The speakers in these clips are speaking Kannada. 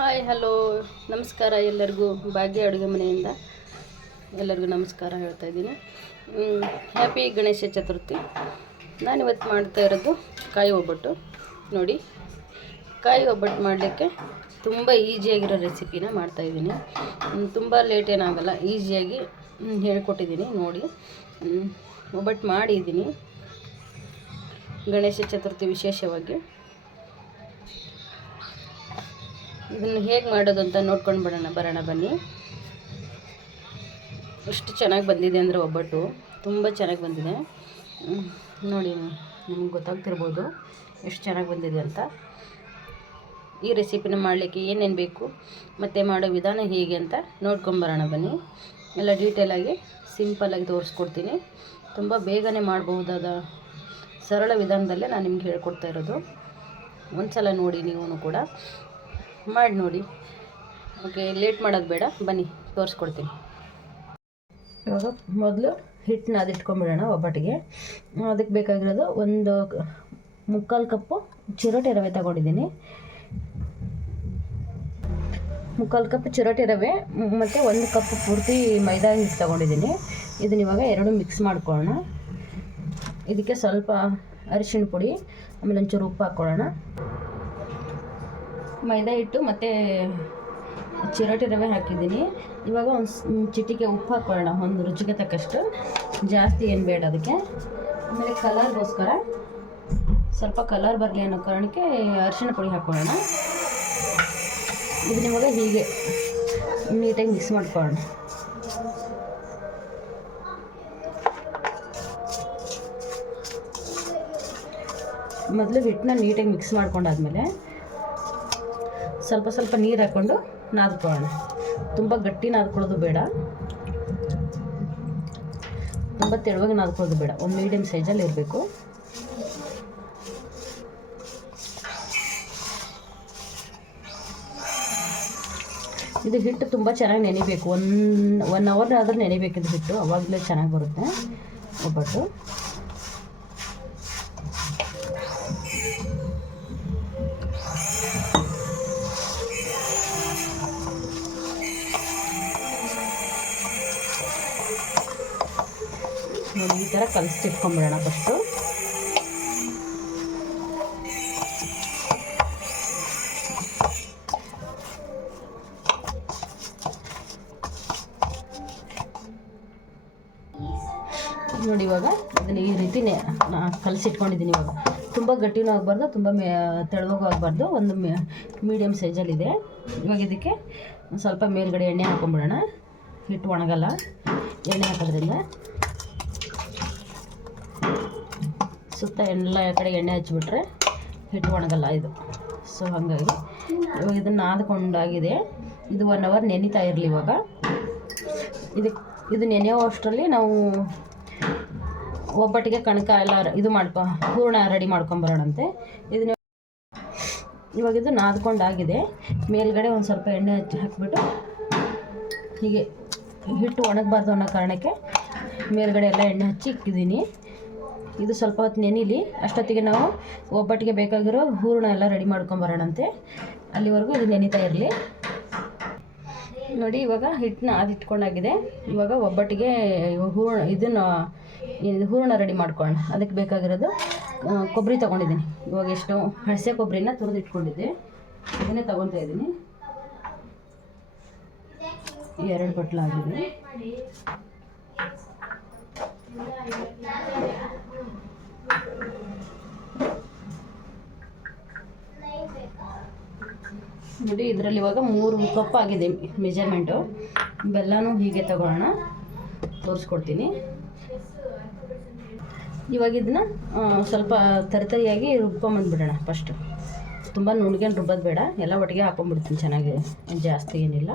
ಹಾಯ್ ಹಲೋ ನಮಸ್ಕಾರ ಎಲ್ಲರಿಗೂ. ಭಾಗ್ಯ ಅಡುಗೆ ಮನೆಯಿಂದ ಎಲ್ಲರಿಗೂ ನಮಸ್ಕಾರ ಹೇಳ್ತಾ ಇದ್ದೀನಿ. ಹ್ಯಾಪಿ ಗಣೇಶ ಚತುರ್ಥಿ. ನಾನಿವತ್ತು ಮಾಡ್ತಾ ಇರೋದು ಕಾಯಿ ಒಬ್ಬಟ್ಟು. ನೋಡಿ, ಕಾಯಿ ಒಬ್ಬಟ್ಟು ಮಾಡಲಿಕ್ಕೆ ತುಂಬ ಈಸಿಯಾಗಿರೋ ರೆಸಿಪಿನ ಮಾಡ್ತಾಯಿದ್ದೀನಿ. ತುಂಬ ಲೇಟ್ ಏನಾಗಲ್ಲ, ಈಸಿಯಾಗಿ ಹೇಳ್ಕೊಟ್ಟಿದ್ದೀನಿ. ನೋಡಿ, ಒಬ್ಬಟ್ಟು ಮಾಡಿದ್ದೀನಿ ಗಣೇಶ ಚತುರ್ಥಿ ವಿಶೇಷವಾಗಿ. ಇದನ್ನು ಹೇಗೆ ಮಾಡೋದು ಅಂತ ನೋಡ್ಕೊಂಡು ಬರೋಣ ಬನ್ನಿ. ಎಷ್ಟು ಚೆನ್ನಾಗಿ ಬಂದಿದೆ ಅಂದರೆ ಒಬ್ಬಟ್ಟು ತುಂಬ ಚೆನ್ನಾಗಿ ಬಂದಿದೆ. ನೋಡಿ, ನಿಮ್ಗೆ ಗೊತ್ತಾಗ್ತಿರ್ಬೋದು ಎಷ್ಟು ಚೆನ್ನಾಗಿ ಬಂದಿದೆ ಅಂತ. ಈ ರೆಸಿಪಿನ ಮಾಡಲಿಕ್ಕೆ ಏನೇನು ಬೇಕು ಮತ್ತು ಮಾಡೋ ವಿಧಾನ ಹೇಗೆ ಅಂತ ನೋಡ್ಕೊಂಬರೋಣ ಬನ್ನಿ. ಎಲ್ಲ ಡೀಟೇಲಾಗಿ ಸಿಂಪಲ್ಲಾಗಿ ತೋರಿಸ್ಕೊಡ್ತೀನಿ. ತುಂಬ ಬೇಗನೆ ಮಾಡಬಹುದಾದ ಸರಳ ವಿಧಾನದಲ್ಲೇ ನಾನು ನಿಮ್ಗೆ ಹೇಳ್ಕೊಡ್ತಾ ಇರೋದು. ಒಂದು ಸಲ ನೋಡಿ, ನೀವು ಕೂಡ ಮಾಡಿ ನೋಡಿ. ಓಕೆ, ಲೇಟ್ ಮಾಡೋದು ಬೇಡ, ಬನ್ನಿ ತೋರಿಸ್ಕೊಡ್ತೀನಿ. ಇವಾಗ ಮೊದಲು ಹಿಟ್ಟನ್ನ ಅದಿಟ್ಕೊಂಡ್ಬಿಡೋಣ ಒಬ್ಬಟ್ಟಿಗೆ. ಅದಕ್ಕೆ ಬೇಕಾಗಿರೋದು ಒಂದು 3/4 ಕಪ್ಪು ಚಿರೋಟಿ ರವೆ ತಗೊಂಡಿದ್ದೀನಿ. 3/4 ಕಪ್ ಚಿರೋಟಿ ರವೆ ಮತ್ತು 1 ಕಪ್ ಪೂರ್ತಿ ಮೈದಾ ಹಿಟ್ಟು ತಗೊಂಡಿದ್ದೀನಿ. ಇದನ್ನ ಇವಾಗ ಎರಡು ಮಿಕ್ಸ್ ಮಾಡ್ಕೊಳ್ಳೋಣ. ಇದಕ್ಕೆ ಸ್ವಲ್ಪ ಅರಿಶಿಣ ಪುಡಿ, ಆಮೇಲೆ ಒಂಚೂರು ಉಪ್ಪು ಹಾಕ್ಕೊಳ್ಳೋಣ. ಮೈದಾ ಹಿಟ್ಟು ಮತ್ತು ಚಿರೋಟಿ ರವೆ ಹಾಕಿದ್ದೀನಿ. ಇವಾಗ ಒಂದು ಚಿಟಿಕೆ ಉಪ್ಪು ಹಾಕ್ಕೊಳ್ಳೋಣ, ಒಂದು ರುಚಿಗೆ ತಕ್ಕಷ್ಟು. ಜಾಸ್ತಿ ಏನು ಬೇಡ ಅದಕ್ಕೆ. ಆಮೇಲೆ ಕಲರ್ಗೋಸ್ಕರ ಸ್ವಲ್ಪ ಕಲರ್ ಬರಲಿ ಅನ್ನೋ ಕಾರಣಕ್ಕೆ ಅರಿಶಿಣ ಪುಡಿ ಹಾಕ್ಕೊಳ್ಳೋಣ. ಇದನ್ನ ಇವಾಗ ಹೀಗೆ ನೀಟಾಗಿ ಮಿಕ್ಸ್ ಮಾಡ್ಕೊಳ್ಳೋಣ. ಮೊದಲು ಹಿಟ್ಟನ್ನ ನೀಟಾಗಿ ಮಿಕ್ಸ್ ಮಾಡ್ಕೊಂಡಾದ್ಮೇಲೆ ಸ್ವಲ್ಪ ಸ್ವಲ್ಪ ನೀರು ಹಾಕ್ಕೊಂಡು ನಾದ್ಕೊಳ್ಳೋಣ. ತುಂಬ ಗಟ್ಟಿ ನಾದ್ಕೊಳ್ಳೋದು ಬೇಡ, ತುಂಬ ತೆಳುವಾಗಿ ನಾದ್ಕೊಳ್ಳೋದು ಬೇಡ. ಒಂದು ಮೀಡಿಯಮ್ ಸೈಜಲ್ಲಿ ಇರಬೇಕು. ಇದು ಹಿಟ್ಟು ತುಂಬ ಚೆನ್ನಾಗಿ ನೆನಿಬೇಕು. ಒನ್ ಅವರ್ ಆದರೂ ನೆನಿಬೇಕಿದ್ದು ಹಿಟ್ಟು, ಅವಾಗಲೇ ಚೆನ್ನಾಗಿ ಬರುತ್ತೆ ಒಬ್ಬಟ್ಟು. ನೋಡಿ, ಈ ಥರ ಕಲಿಸ್ತಿಟ್ಕೊಂಬಿಡೋಣ ಫಸ್ಟು. ನೋಡಿ, ಇವಾಗ ಇದನ್ನು ಈ ರೀತಿ ಕಲಸಿಟ್ಕೊಂಡಿದ್ದೀನಿ. ಇವಾಗ ತುಂಬ ಗಟ್ಟಿನೂ ಆಗಬಾರ್ದು, ತುಂಬ ತೆಳುವಾಗೂ ಆಗಬಾರ್ದು, ಒಂದು ಮೀಡಿಯಮ್ ಸೈಜಲ್ಲಿದೆ. ಇವಾಗ ಇದಕ್ಕೆ ಸ್ವಲ್ಪ ಮೇಲ್ಗಡೆ ಎಣ್ಣೆ ಹಾಕೊಂಡ್ಬಿಡೋಣ. ಹಿಟ್ಟು ಒಣಗಲ್ಲ ಎಣ್ಣೆ ಹಾಕೋದ್ರಿಂದ. ಸುತ್ತ ಎಲ್ಲ ಕಡೆ ಎಣ್ಣೆ ಹಚ್ಚಿಬಿಟ್ರೆ ಹಿಟ್ಟು ಒಣಗಲ್ಲ ಇದು. ಸೊ ಹಾಗಾಗಿ ಇವಾಗ ಇದನ್ನು ನಾದ್ಕೊಂಡಾಗಿದೆ. ಇದು 1 ಅವರ್ ನೆನಿತಾ ಇರಲಿ. ಇವಾಗ ಇದು ನೆನೆಯೋ ಅಷ್ಟರಲ್ಲಿ ನಾವು ಒಬ್ಬಟ್ಟಿಗೆ ಕಣಕ ಎಲ್ಲ ಇದು ಹೂರಣ ರೆಡಿ ಮಾಡ್ಕೊಂಬರೋಣಂತೆ. ಇದನ್ನ ಇವಾಗ ಇದು ನಾದ್ಕೊಂಡಾಗಿದೆ. ಮೇಲ್ಗಡೆ ಒಂದು ಸ್ವಲ್ಪ ಎಣ್ಣೆ ಹಾಕಿಬಿಟ್ಟು ಹೀಗೆ ಹಿಟ್ಟು ಒಣಗಬಾರ್ದು ಅನ್ನೋ ಕಾರಣಕ್ಕೆ ಮೇಲ್ಗಡೆ ಎಲ್ಲ ಎಣ್ಣೆ ಹಚ್ಚಿ ಇಕ್ಕಿದ್ದೀನಿ. ಇದು ಸ್ವಲ್ಪ ಹೊತ್ತು ನೆನಿಲಿ. ಅಷ್ಟೊತ್ತಿಗೆ ನಾವು ಒಬ್ಬಟ್ಟಿಗೆ ಬೇಕಾಗಿರೋ ಹೂರಣ ಎಲ್ಲ ರೆಡಿ ಮಾಡ್ಕೊಂಬರೋಣಂತೆ. ಅಲ್ಲಿವರೆಗೂ ಇದು ನೆನಿತಾ ಇರಲಿ. ನೋಡಿ, ಇವಾಗ ಹಿಟ್ಟನ್ನ ಇಟ್ಕೊಂಡಾಗಿದೆ. ಇವಾಗ ಒಬ್ಬಟ್ಟಿಗೆ ಹೂರಣ ರೆಡಿ ಮಾಡ್ಕೊಳ್ಳೋಣ. ಅದಕ್ಕೆ ಬೇಕಾಗಿರೋದು ಕೊಬ್ಬರಿ ತೊಗೊಂಡಿದ್ದೀನಿ. ಇವಾಗ ಎಷ್ಟು ಹಸಿ ಕೊಬ್ಬರಿನ ತುರಿದಿಟ್ಕೊಂಡಿದ್ದೆ, ಇದನ್ನೇ ತೊಗೊತಾ ಇದ್ದೀನಿ. 2 ಬಟ್ಲಾಗಿದೆ. ನೋಡಿ, ಇದರಲ್ಲಿ ಇವಾಗ 3 ಕಪ್ ಆಗಿದೆ ಮೆಜರ್ಮೆಂಟು. ಬೆಲ್ಲನೂ ಹೀಗೆ ತಗೊಳ್ಳೋಣ, ತೋರಿಸ್ಕೊಡ್ತೀನಿ. ಇವಾಗ ಇದನ್ನ ಸ್ವಲ್ಪ ತರಿಯಾಗಿ ರುಬ್ಕೊಂಬಂದ್ಬಿಡೋಣ ಫಸ್ಟು. ತುಂಬ ನುಣ್ಗೇನು ರುಬ್ಬೋದು ಬೇಡ, ಎಲ್ಲ ಒಟ್ಟಿಗೆ ಹಾಕೊಂಡ್ಬಿಡ್ತೀನಿ. ಚೆನ್ನಾಗಿ ಜಾಸ್ತಿ ಏನಿಲ್ಲ,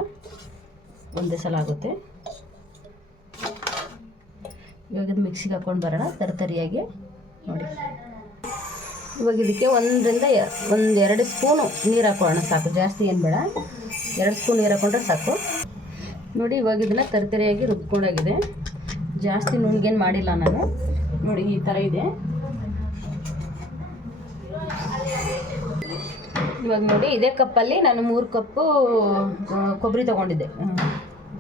ಒಂದೇ ಸಲ ಆಗುತ್ತೆ. ಇವಾಗ ಇದು ಮಿಕ್ಸಿಗೆ ಹಾಕ್ಕೊಂಡು ಬರೋಣ ತರಿಯಾಗಿ. ನೋಡಿ, ಇವಾಗ ಇದಕ್ಕೆ 1-2 ಸ್ಪೂನು ನೀರು ಹಾಕೊಳ್ಳೋಣ, ಸಾಕು. ಜಾಸ್ತಿ ಏನು ಬೇಡ, 2 ಸ್ಪೂನ್ ನೀರು ಹಾಕ್ಕೊಂಡ್ರೆ ಸಾಕು. ನೋಡಿ, ಇವಾಗ ಇದನ್ನು ತರಿಯಾಗಿ ರುಬ್ಕೊಂಡಾಗಿದೆ. ಜಾಸ್ತಿ ನುಣ್ಗೇನು ಮಾಡಿಲ್ಲ ನಾನು. ನೋಡಿ, ಈ ಥರ ಇದೆ. ಇವಾಗ ನೋಡಿ ಇದೇ ಕಪ್ಪಲ್ಲಿ ನಾನು 3 ಕಪ್ಪು ಕೊಬ್ಬರಿ ತೊಗೊಂಡಿದ್ದೆ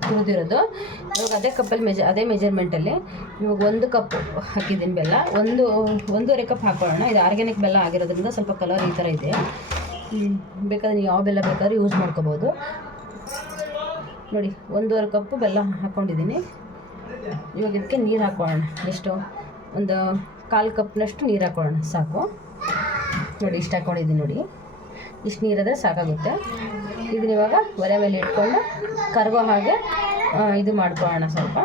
ತುರಿದಿರೋದು. ಇವಾಗ ಅದೇ ಕಪ್ಪಲ್ಲಿ ಅದೇ ಮೆಜರ್ಮೆಂಟಲ್ಲಿ ಇವಾಗ 1 ಕಪ್ ಹಾಕಿದ್ದೀನಿ ಬೆಲ್ಲ. 1.5 ಕಪ್ ಹಾಕೊಳ್ಳೋಣ. ಇದು ಆರ್ಗ್ಯಾನಿಕ್ ಬೆಲ್ಲ ಆಗಿರೋದ್ರಿಂದ ಸ್ವಲ್ಪ ಕಲರ್ ಈ ಥರ ಇದೆ. ಬೇಕಾದ್ರೆ ನೀವು ಯಾವ ಬೆಲ್ಲ ಬೇಕಾದ್ರೂ ಯೂಸ್ ಮಾಡ್ಕೋಬೋದು. ನೋಡಿ 1.5 ಕಪ್ಪು ಬೆಲ್ಲ ಹಾಕ್ಕೊಂಡಿದ್ದೀನಿ. ಇವಾಗ ಇದಕ್ಕೆ ನೀರು ಹಾಕ್ಕೊಳ್ಳೋಣ. ಎಷ್ಟು ಒಂದು 1/4 ಕಪ್ನಷ್ಟು ನೀರು ಹಾಕ್ಕೊಳ್ಳೋಣ ಸಾಕು. ನೋಡಿ ಇಷ್ಟು ಹಾಕ್ಕೊಂಡಿದ್ದೀನಿ. ನೋಡಿ ಇಷ್ಟು ನೀರಾದರೆ ಸಾಕಾಗುತ್ತೆ. ಇದನ್ನ ಇವಾಗ ಒಲೆ ಮೇಲೆ ಇಟ್ಕೊಂಡು ಕರಗೋ ಹಾಗೆ ಇದು ಮಾಡ್ಕೊಳ್ಳೋಣ ಸ್ವಲ್ಪ.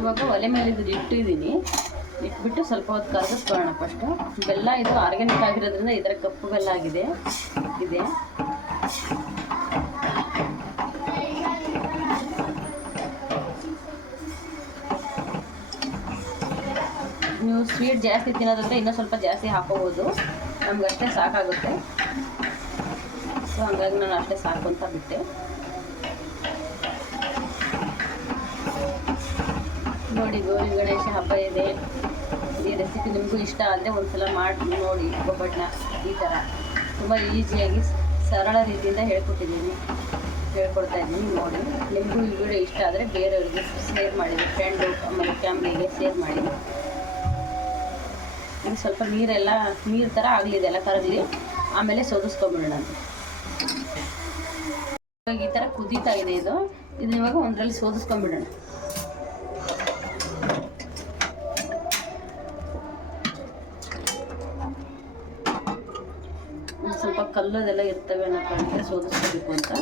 ಇವಾಗ ಒಲೆ ಮೇಲೆ ಇದು ಇಟ್ಟಿದ್ದೀನಿ. ಇಟ್ಬಿಟ್ಟು ಸ್ವಲ್ಪ ಹೊತ್ತು ಕರಗಿಸ್ಕೊಳ್ಳೋಣ ಫಸ್ಟು. ಬೆಲ್ಲ ಇದು ಆರ್ಗ್ಯಾನಿಕ್ ಆಗಿರೋದ್ರಿಂದ ಈ ಥರ ಕಪ್ಪು ಬೆಲ್ಲ ಇದೆ. ನೀವು ಸ್ವೀಟ್ ಜಾಸ್ತಿ ತಿನ್ನೋದಂದ್ರೆ ಇನ್ನೂ ಸ್ವಲ್ಪ ಜಾಸ್ತಿ ಹಾಕೋಬೋದು. ನಮ್ಗೆ ಅಷ್ಟೇ ಸಾಕಾಗುತ್ತೆ. ಸೊ ಹಂಗಾಗಿ ನಾನು ಅಷ್ಟೇ ಸಾಕು ಅಂತ ಬಿಟ್ಟೆ. ನೋಡಿ ಗೌರಿ ಗಣೇಶ ಹಬ್ಬ ಇದೆ. ಈ ರೆಸಿಪಿ ನಿಮಗೂ ಇಷ್ಟ ಆದರೆ ಒಂದ್ಸಲ ಮಾಡಿ ನೋಡಿ. ಒಬ್ಬಟ್ಟನ್ನ ಈ ಥರ ತುಂಬ ಈಸಿಯಾಗಿ ಸರಳ ರೀತಿಯಿಂದ ಹೇಳ್ಕೊಡ್ತಾ ಇದ್ದೀನಿ ನೋಡಿ. ನಿಮಗೂ ಈ ವಿಡಿಯೋ ಇಷ್ಟ ಆದರೆ ಬೇರೆಯವ್ರಿಗೆ ಶೇರ್ ಮಾಡಿ, ಫ್ರೆಂಡು ಆಮೇಲೆ ಫ್ಯಾಮಿಲಿಗೆ ಶೇರ್ ಮಾಡಿ. ಇದು ಸ್ವಲ್ಪ ನೀರು ಥರ ಆಗಲಿದೆ ಎಲ್ಲ ಕರಗಲಿ, ಆಮೇಲೆ ಸೋದಿಸ್ಕೊಂಬಿಡೋಣ ಅಂತ. ಇವಾಗ ಈ ಥರ ಕುದೀತಾ ಇದೆ ಇದು. ಇದನ್ನ ಇವಾಗ ಒಂದರಲ್ಲಿ ಸೋದಿಸ್ಕೊಂಬಿಡೋಣ. ಸ್ವಲ್ಪ ಕಲ್ಲದೆಲ್ಲ ಇರ್ತವೆ ಅನ್ನೋ ಕಾರಣಕ್ಕೆ ಸೋದಿಸ್ಕೋಬೇಕು ಅಂತ.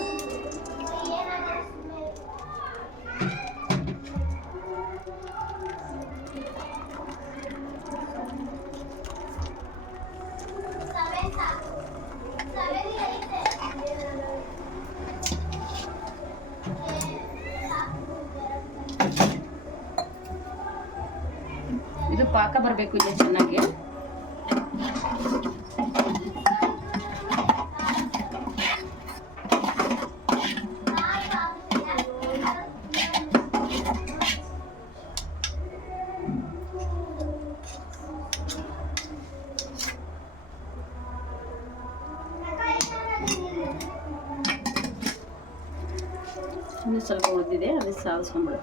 ಇದು ಪಾಕ ಬರಬೇಕು ಇಲ್ಲ ಚೆನ್ನಾಗಿ. ಇನ್ನು ಸ್ವಲ್ಪ ಉಳಿದಿದೆ, ಅದು ಸಾಗಿಸ್ಕೊಂಡ್ಬಿಡು.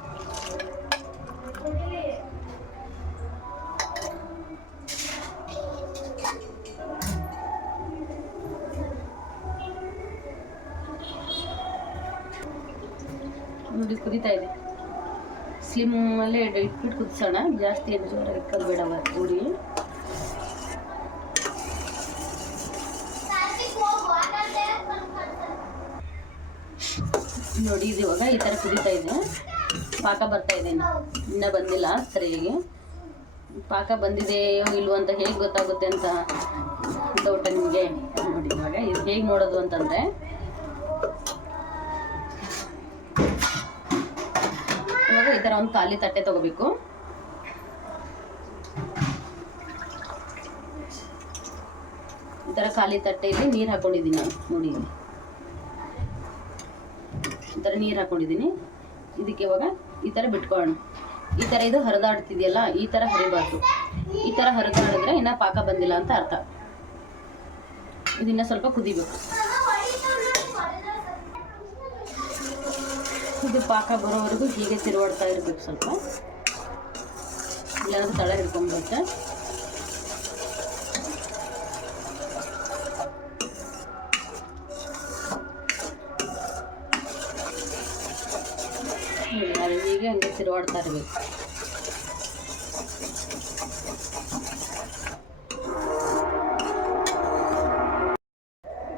ನೋಡಿ ಕುದೀತಾ ಇದೆ. ಸ್ಲಿಮ್ಮಲ್ಲೇ ಇಟ್ಬಿಟ್ಟು ಕುದಿಸೋಣ. ಜಾಸ್ತಿ ಏನು ಜೋರಾಗಿ ಇಟ್ಕೋದು ಬೇಡ ಪೂರಿ. ನೋಡಿ ಇದು ಇವಾಗ ಈ ಥರ ಕುದೀತಾ ಇದೆ. ಪಾಕ ಬರ್ತಾ ಇದೆ. ಇನ್ನೂ ಬಂದಿಲ್ಲ ಸರಿಯಾಗಿ. ಪಾಕ ಬಂದಿದೆಯೋ ಇಲ್ವೋ ಅಂತ ಹೇಗೆ ಗೊತ್ತಾಗುತ್ತೆ ಅಂತ ಡೌಟ ನಿಮಗೆ. ನೋಡಿ ಇವಾಗ ಇದು ಹೇಗೆ ನೋಡೋದು ಅಂತಂದರೆ, ಇವಾಗ ಈ ಥರ ಒಂದು ಖಾಲಿ ತಟ್ಟೆ ತೊಗೋಬೇಕು. ಈ ಥರ ಖಾಲಿ ತಟ್ಟೆಯಲ್ಲಿ ನೀರು ಹಾಕ್ಕೊಂಡಿದ್ದೀನಿ ನಾನು. ನೋಡಿ ಈ ಥರ ನೀರು ಹಾಕ್ಕೊಂಡಿದ್ದೀನಿ. ಇದಕ್ಕೆ ಇವಾಗ ಈ ಥರ ಬಿಟ್ಕೊಳ್ಳೋಣ. ಈ ಥರ ಇದು ಹರಿದಾಡ್ತಿದೆಯಲ್ಲ, ಈ ಥರ ಹರಿಬಾರ್ದು. ಈ ಥರ ಹರಿದಾಡಿದ್ರೆ ಇನ್ನೂ ಪಾಕ ಬಂದಿಲ್ಲ ಅಂತ ಅರ್ಥ. ಇದನ್ನ ಸ್ವಲ್ಪ ಕುದಿಬೇಕು. ಇದು ಪಾಕ ಬರೋವರೆಗೂ ಹೀಗೆ ತಿರುವಾಡ್ತಾ ಇರಬೇಕು ಸ್ವಲ್ಪ, ಇಲ್ಲಾಂದ್ರೆ ತಳ ಹಿಡ್ಕೊಂಡ್ಬರುತ್ತೆ. ಹೀಗೆ ಹಂಗೆ ತಿರುವಾಡ್ತಾ ಇರಬೇಕು.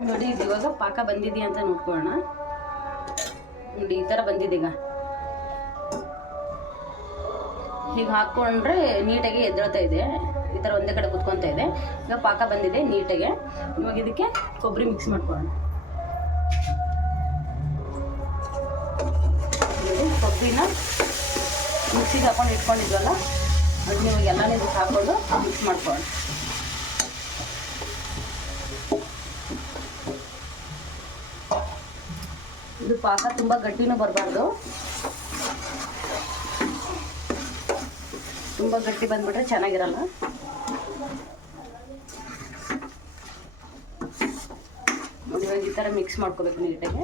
ನೋಡಿ ಇದು ಇವಾಗ ಪಾಕ ಬಂದಿದೆಯಾ ಅಂತ ನೋಡ್ಕೊಳ್ಳೋಣ. ನೋಡಿ ಈ ಥರ ಬಂದಿದೆ. ಈಗ ಹಾಕ್ಕೊಂಡ್ರೆ ನೀಟಾಗಿ ಎದ್ದೇಳ್ತಾ ಇದೆ. ಈ ಥರ ಒಂದೇ ಕಡೆ ಕುತ್ಕೊತಾ ಇದೆ. ಈಗ ಪಾಕ ಬಂದಿದೆ ನೀಟಾಗೆ. ಇವಾಗ ಇದಕ್ಕೆ ಕೊಬ್ಬರಿ ಮಿಕ್ಸ್ ಮಾಡ್ಕೊಳ್ಳೋಣ. ಕೊಬ್ಬರಿನ ಮಿಕ್ಸಿಗೆ ಹಾಕೊಂಡು ಇಟ್ಕೊಂಡಿದ್ವಲ್ಲ, ಅದನ್ನ ಇವಾಗ ಎಲ್ಲನೇ ಇದಕ್ಕೆ ಹಾಕ್ಕೊಂಡು ಮಿಕ್ಸ್ ಮಾಡ್ಕೊಳ್ಳೋಣ. ಇದು ಪಾಕ ತುಂಬ ಗಟ್ಟಿನೂ ಬರಬಾರ್ದು. ತುಂಬ ಗಟ್ಟಿ ಬಂದ್ಬಿಟ್ರೆ ಚೆನ್ನಾಗಿರಲ್ಲ. ಇವಾಗ ಈ ಥರ ಮಿಕ್ಸ್ ಮಾಡ್ಕೋಬೇಕು ನೀಟಾಗಿ.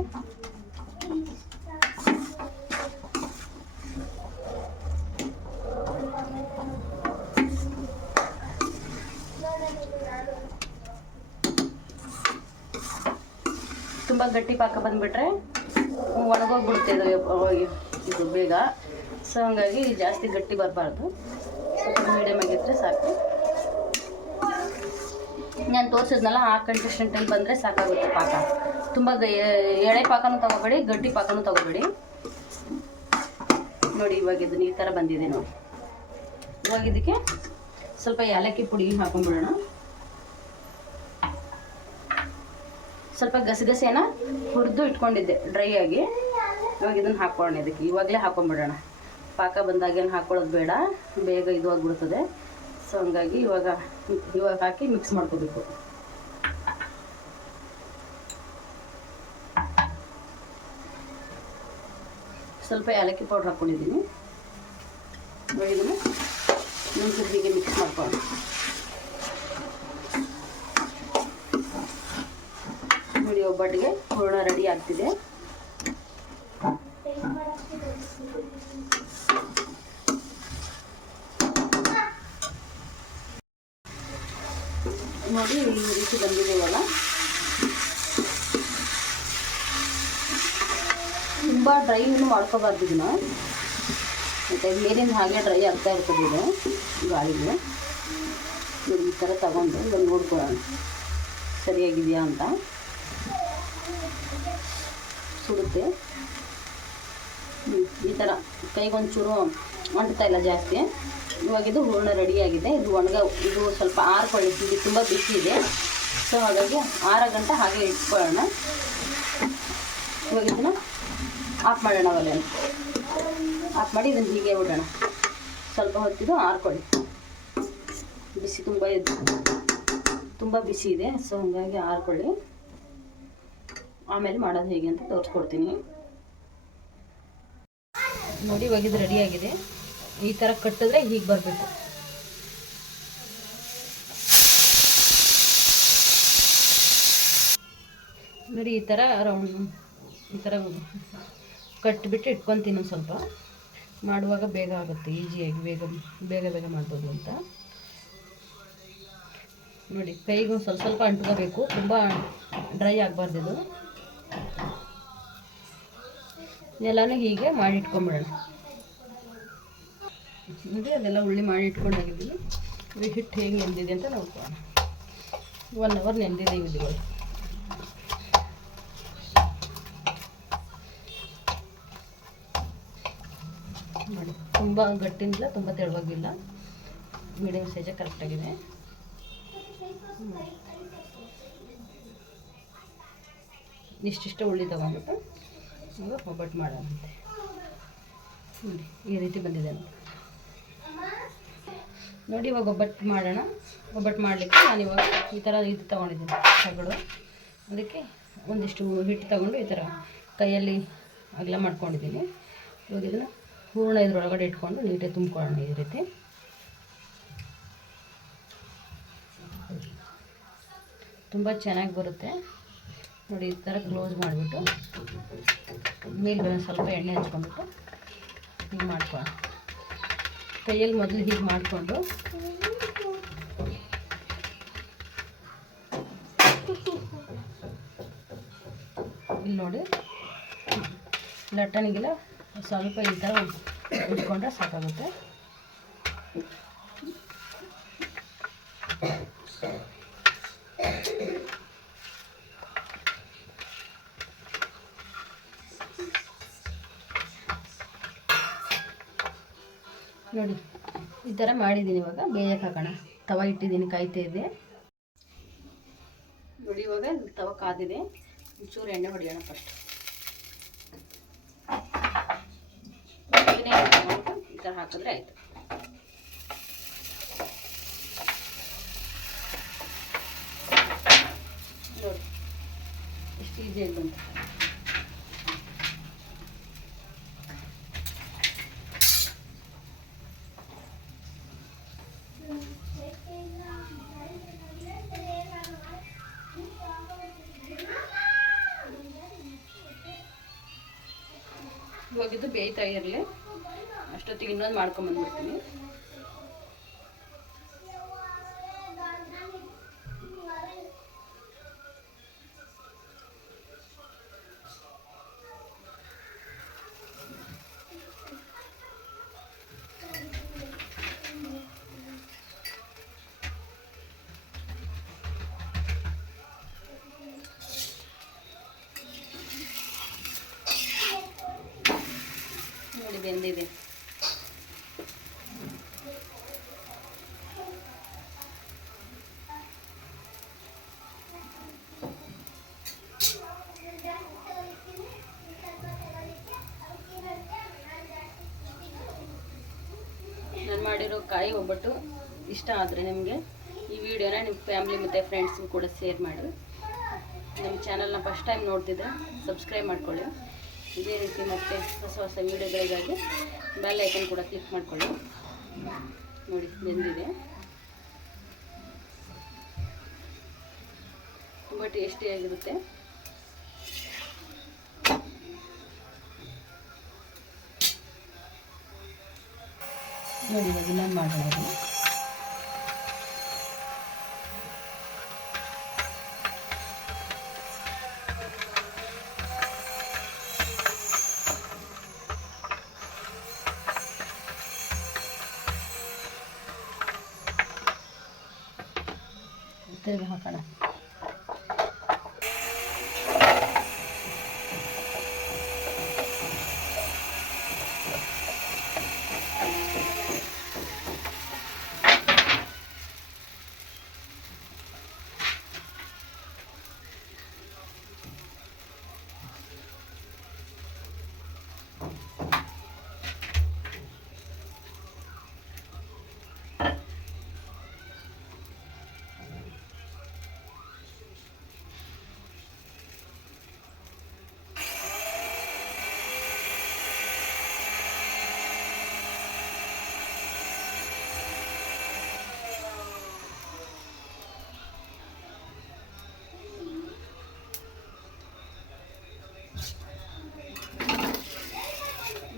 ತುಂಬ ಗಟ್ಟಿ ಪಾಕ ಬಂದುಬಿಟ್ರೆ ಒಣಗೋಗ್ಬಿಡುತ್ತೆ ಇದು ಬೇಗ. ಸೊ ಹಂಗಾಗಿ ಜಾಸ್ತಿ ಗಟ್ಟಿ ಬರಬಾರ್ದು, ಸ್ವಲ್ಪ ಮೀಡಿಯಮ್ ಆಗಿದ್ದರೆ ಸಾಕು. ನಾನು ತೋರಿಸಿದ್ನಲ್ಲ ಆ ಕಂಟೆಸ್ಟೆಂಟಲ್ಲಿ ಬಂದರೆ ಸಾಕಾಗುತ್ತೆ ಪಾಕ. ತುಂಬ ಎಳೆ ಪಾಕನೂ ತೊಗೋಬೇಡಿ, ಗಟ್ಟಿ ಪಾಕನೂ ತೊಗೋಬೇಡಿ. ನೋಡಿ ಇವಾಗ ಇದನ್ನ ಈ ಥರ ಬಂದಿದೆ ನೋಡಿ. ಇವಾಗ ಇದಕ್ಕೆ ಸ್ವಲ್ಪ ಏಲಕ್ಕಿ ಪುಡಿ ಹಾಕೊಂಡ್ಬಿಡೋಣ. ಸ್ವಲ್ಪ ಗಸಗಸೆನ ಹುರಿದು ಇಟ್ಕೊಂಡಿದ್ದೆ ಡ್ರೈ ಆಗಿ. ಇವಾಗ ಇದನ್ನು ಹಾಕ್ಕೊಳ್ಳೋಣ ಇದಕ್ಕೆ. ಇವಾಗಲೇ ಹಾಕೊಂಡ್ಬಿಡೋಣ. ಪಾಕ ಬಂದಾಗೇನು ಹಾಕ್ಕೊಳ್ಳೋದು ಬೇಡ, ಬೇಗ ಇದು ಆಗಿಬಿಡ್ತದೆ. ಸೊ ಹಂಗಾಗಿ ಇವಾಗ ಹಾಕಿ ಮಿಕ್ಸ್ ಮಾಡ್ಕೋಬೇಕು. ಸ್ವಲ್ಪ ಏಲಕ್ಕಿ ಪೌಡ್ರ್ ಹಾಕ್ಕೊಂಡಿದ್ದೀನಿ. ಇವಾಗ ಇದನ್ನು ಇನ್ನೊಂದು ಹೀಗೆ ಮಿಕ್ಸ್ ಮಾಡ್ಕೊಳ್ಳೋಣ. ನೋಡಿ ಒಬ್ಬಟ್ಟಿಗೆ ಹೂರಣ ರೆಡಿ ಆಗ್ತಿದೆ. ನೋಡಿ ಈ ರೀತಿ ಬಂದಿದೆ ಇವಾಗ. ತುಂಬ ಡ್ರೈನು ಮಾಡ್ಕೋಬಾರ್ದು ಇದನ್ನ, ಮತ್ತು ಮೇಲಿಂದ ಹಾಗೆ ಡ್ರೈ ಆಗ್ತಾ ಇರ್ತದೆ ಇದು ಗಾಳಿಗೆ. ಈ ಥರ ತಗೊಂಡು ಇದನ್ನು ನೋಡ್ಕೊಳ್ಳೋಣ ಸರಿಯಾಗಿದೆಯಾ ಅಂತ. ಸುಡುತ್ತೆ ಈ ಥರ, ಕೈಗೊಂಚೂರು ಅಂಟ್ತಾ ಇಲ್ಲ ಜಾಸ್ತಿ. ಇವಾಗ ಇದು ಹೂರಣ ರೆಡಿಯಾಗಿದೆ. ಇದು ಸ್ವಲ್ಪ ಆರ್ಕೊಳ್ಳಿ, ಇದು ತುಂಬ ಬಿಸಿ ಇದೆ. ಸೊ ಹಾಗಾಗಿ 6 ಗಂಟೆ ಹಾಗೆ ಇಟ್ಕೊಳ್ಳೋಣ. ಇವಾಗ ಇದನ್ನು ಆಫ್ ಮಾಡೋಣ. ಒಲೆಯನ್ನು ಆಫ್ ಮಾಡಿ ಇದನ್ನು ಹೀಗೆ ಬಿಡೋಣ. ಸ್ವಲ್ಪ ಹೊತ್ತಿದ್ದು ಆರ್ಕೊಳ್ಳಿ. ಬಿಸಿ ತುಂಬ ಬಿಸಿ ಇದೆ. ಸೊ ಹಂಗಾಗಿ ಆರ್ಕೊಳ್ಳಿ. ಆಮೇಲೆ ಮಾಡೋದು ಹೇಗೆ ಅಂತ ತೋರಿಸ್ಕೊಡ್ತೀನಿ ನೋಡಿ. ಇವಾಗ ಇದು ರೆಡಿಯಾಗಿದೆ. ಈ ಥರ ಕಟ್ಟಿದ್ರೆ ಹೀಗೆ ಬರಬೇಕು. ನೋಡಿ ಈ ಥರ ರೌಂಡ್ ಈ ಥರ ಕಟ್ಟಿಬಿಟ್ಟು ಇಟ್ಕೊತೀನಿ. ಒಂದು ಸ್ವಲ್ಪ ಮಾಡುವಾಗ ಬೇಗ ಆಗುತ್ತೆ, ಈಸಿಯಾಗಿ ಬೇಗ ಮಾಡ್ಬೋದು ಅಂತ. ನೋಡಿ ಕೈಗೂ ಸ್ವಲ್ಪ ಅಂಟ್ಕೋಬೇಕು, ತುಂಬ ಡ್ರೈ ಆಗಬಾರ್ದು ಇದು. ಎಲ್ಲನೂ ಹೀಗೆ ಮಾಡಿ ಇಟ್ಕೊಂಬಿಡೋಣ. ನೋಡಿ ಅದೆಲ್ಲ ಉಳ್ಳಿ ಮಾಡಿ ಇಟ್ಕೊಂಡಾಗಿದ್ದೀವಿ. ಹಿಟ್ಟು ಹೇಗೆ ನೆಂದಿದೆ ಅಂತ ನೋಡ್ಕೊಳ್ಳೋಣ. 1 ಅವರ್ ನೆಂದಿದೆ ಇವುಗಳು. ನೋಡಿ ತುಂಬ ಗಟ್ಟಿನಿಲ್ಲ, ತುಂಬ ತೆಳುವಾಗಿಲ್ಲ, ಮೀಡಿಯಮ್ ಸೈಜಾಗಿ ಕರೆಕ್ಟಾಗಿದೆ. ಇಷ್ಟಿಷ್ಟು ಉಳ್ಳಿ ತಗೊಂಡ್ಬಿಟ್ಟು ಇವಾಗ ಒಬ್ಬಟ್ಟು ಮಾಡೋಣಂತೆ. ನೋಡಿ ಈ ರೀತಿ ಬಂದಿದೆ ನೋಡಿ. ಇವಾಗ ಒಬ್ಬಟ್ಟು ಮಾಡೋಣ. ಒಬ್ಬಟ್ಟು ಮಾಡಲಿಕ್ಕೆ ನಾನಿವಾಗ ಈ ಥರ ಇದು ತೊಗೊಂಡಿದ್ದೀನಿ ತಗಡು. ಅದಕ್ಕೆ ಒಂದಿಷ್ಟು ಹಿಟ್ಟು ತಗೊಂಡು ಈ ಥರ ಕೈಯಲ್ಲಿ ಅಗಲ ಮಾಡ್ಕೊಂಡಿದ್ದೀನಿ. ಇವಾಗ ಇದನ್ನು ಹೂರಣ ಇದ್ರೊಳಗಡೆ ಇಟ್ಕೊಂಡು ನೀಟಾಗಿ ತುಂಬ್ಕೊಳ್ಳೋಣ ಈ ರೀತಿ. ತುಂಬ ಚೆನ್ನಾಗಿ ಬರುತ್ತೆ ನೋಡಿ. ಈ ಥರ ಕ್ಲೋಸ್ ಮಾಡಿಬಿಟ್ಟು ಮೇಲೆ ಸ್ವಲ್ಪ ಎಣ್ಣೆ ಹಚ್ಕೊಂಡ್ಬಿಟ್ಟು ಹೀಗೆ ಮಾಡ್ಕೊಳ್ಳೋಣ. ಕೈಯಲ್ಲಿ ಮೊದಲು ಹೀಗೆ ಮಾಡಿಕೊಂಡು ಇಲ್ಲಿ ನೋಡಿ ಲಟ್ಟಣಿಗೆಲ್ಲ ಸ್ವಲ್ಪ ಈ ಥರ ಇಟ್ಕೊಂಡ್ರೆ ಸಾಕಾಗುತ್ತೆ. ನೋಡಿ ಈ ಥರ ಮಾಡಿದ್ದೀನಿ. ಇವಾಗ ಬೇಯಕ್ಕೆ ಹಾಕೋಣ. ತವ ಇಟ್ಟಿದ್ದೀನಿ, ಕಾಯ್ತಾ ಇದೆ ನೋಡಿ. ಇವಾಗ ತವ ಕಾದಿದೆ. ಒಂಚೂರು ಎಣ್ಣೆ ಹೊಡೆಯೋಣ ಫಸ್ಟ್. ಈ ಥರ ಹಾಕಿದ್ರೆ ಆಯಿತು. ನೋಡಿ ಎಷ್ಟು ಈಸಿಯಾಗಿ ಬಂತು. ಇವಾಗಿದ್ದು ಬೇಯ್ತಾ ಇರಲಿ, ಅಷ್ಟೊತ್ತಿಗೆ ಇನ್ನೊಂದು ಮಾಡ್ಕೊಂಬಂದ್ಬಿಡ್ತೀನಿ. ನೋಡಿ ಬೆಂದಿದೆ. ನಾನು ಮಾಡಿರೋ ಕಾಯಿ ಒಬ್ಬಟ್ಟು ಇಷ್ಟ ಆದರೆ ನಿಮಗೆ ಈ ವಿಡಿಯೋನ ನಿಮ್ಮ ಫ್ಯಾಮಿಲಿ ಮತ್ತು ಫ್ರೆಂಡ್ಸ್ಗೂ ಕೂಡ ಶೇರ್ ಮಾಡಿ. ನಮ್ಮ ಚಾನಲ್ನ ಫಸ್ಟ್ ಟೈಮ್ ನೋಡ್ತಿದ್ರೆ ಸಬ್ಸ್ಕ್ರೈಬ್ ಮಾಡ್ಕೊಳ್ಳಿ. ಇದೇ ರೀತಿ ಮತ್ತೆ ಹೊಸ ಹೊಸ ವೀಡಿಯೋಗಳಿಗಾಗಿ ಬೆಲ್ ಐಕನ್ ಕೂಡ ಕ್ಲಿಕ್ ಮಾಡ್ಕೊಳ್ಳಿ. ನೋಡಿ ಬೆಂದಿದೆ, ತುಂಬ ಟೇಸ್ಟಿಯಾಗಿರುತ್ತೆ. ನೋಡಿ ಇವಾಗ ಇನ್ನೊಂದು ಮಾಡೋದು. ತಿರುಗಿ ಹಾಕೋಣ.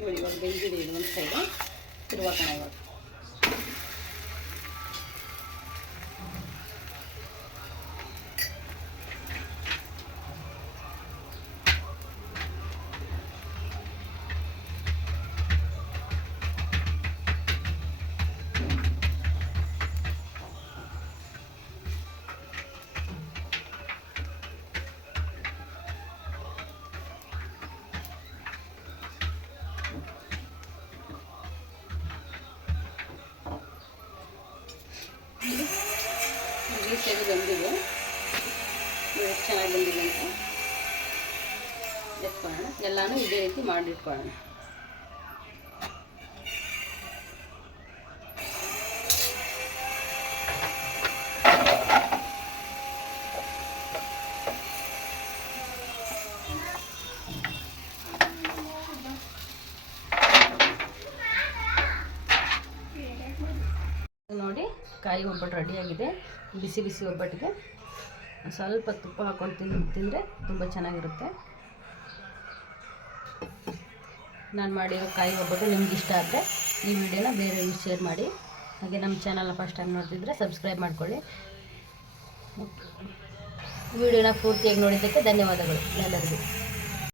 ನೋಡಿ ಇವಾಗ ಬೆಂದಿದೆ, ಇದು ಒಂದು ಸೈಡು ತಿರುವಾಕೋಣ ಇವಾಗ. ಈ ಸೈಡು ಬಂದಿದೆ, ಎಷ್ಟು ಚೆನ್ನಾಗಿ ಬಂದಿದೆ ಅಂತ ಎತ್ಕೊಳ್ಳೋಣ. ಎಲ್ಲನೂ ಇದೇ ರೀತಿ ಮಾಡಿಟ್ಕೊಳ್ಳೋಣ. ನೋಡಿ ಕಾಯಿ ಒಬ್ಬಟ್ಟು ರೆಡಿಯಾಗಿದೆ. ಬಿಸಿ ಬಿಸಿ ಒಬ್ಬಟ್ಟಿಗೆ ಸ್ವಲ್ಪ ತುಪ್ಪ ಹಾಕ್ಕೊಂಡು ತಿಂದರೆ ತುಂಬ ಚೆನ್ನಾಗಿರುತ್ತೆ. ನಾನು ಮಾಡಿರೋ ಕಾಯಿ ಒಬ್ಬಟ್ಟು ನಿಮ್ಗೆ ಇಷ್ಟ ಆದರೆ ಈ ವಿಡಿಯೋನ ಬೇರೆಯವ್ರಿಗೆ ಶೇರ್ ಮಾಡಿ. ಹಾಗೆ ನಮ್ಮ ಚಾನಲ್ನ ಫಸ್ಟ್ ಟೈಮ್ ನೋಡ್ತಿದ್ರೆ ಸಬ್ಸ್ಕ್ರೈಬ್ ಮಾಡ್ಕೊಳ್ಳಿ. ವಿಡಿಯೋನ ಪೂರ್ತಿಯಾಗಿ ನೋಡಿದ್ದಕ್ಕೆ ಧನ್ಯವಾದಗಳು ಎಲ್ಲರಿಗೂ.